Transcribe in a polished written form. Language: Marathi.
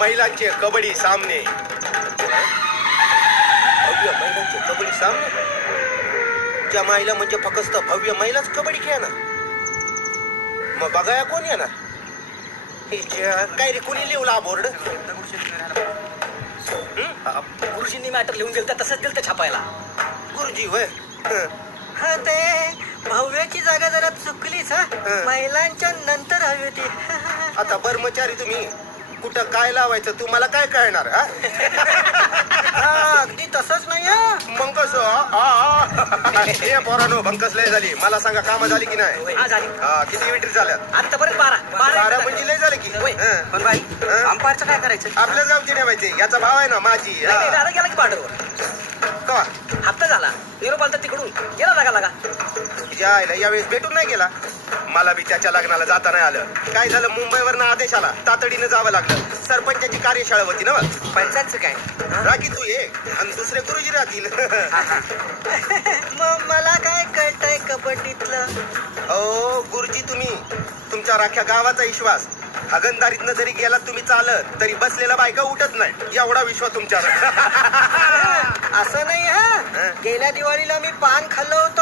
महिलांचे कबड्डी सामने. भव्य महिलांचे कबड्डी सामने. त्या महिला म्हणजे फक्त भव्य महिलाच कबड्डी खेळणार. मग बघाया कोण येणार? काय रे कोणी लिहला बोर्ड? गुरुजींनी मॅटर लिहून गेलं तसंच गेलं छापायला. गुरुजी वय हा ते भव्याची जागा जरा चुकलीच. महिलांच्या नंतर हवी होती. आता कर्मचारी तुम्ही कुठं काय लावायचं तुम्हाला काय कळणार? अगदी तसंच नाही. मग कसं पोरानो भंकस लय झाली. मला सांगा काम झाली की नाही? किती विट्री झाल्यात? आतापर्यंत 12 म्हणजे लय झाले की. पण बाई अंपायरचं काय करायचं? आपल्याच गावची ठेवायचे. याचा भाव आहे ना माझी. दादा गेला की पाठवर कवा हप्ता झाला. निरोप आलता तिकडून गेला लागा जायला यावेळेस भेटून नाही गेला. मला बी त्याच्या लग्नाला जाता नाही आलं. काय झालं मुंबईवरनं आदेश आला. तातडीनं जावं लागलं. सरपंचाची कार्यशाळा होती ना. पंचायतचं काय राखी तू ये आणि दुसरे गुरुजी राहतील. मग मला काय कळतंय कबड्डीतलं? ओ गुरुजी तुम्ही तुमच्या राख्या गावाचा विश्वास. हगनदारीतनं जरी गेला तुम्ही चालत तरी बसलेला बायका उठत नाही. एवढा विश्वास तुमच्यावर. असं नाही. गेल्या दिवाळीला मी पान खाल्लं होतं.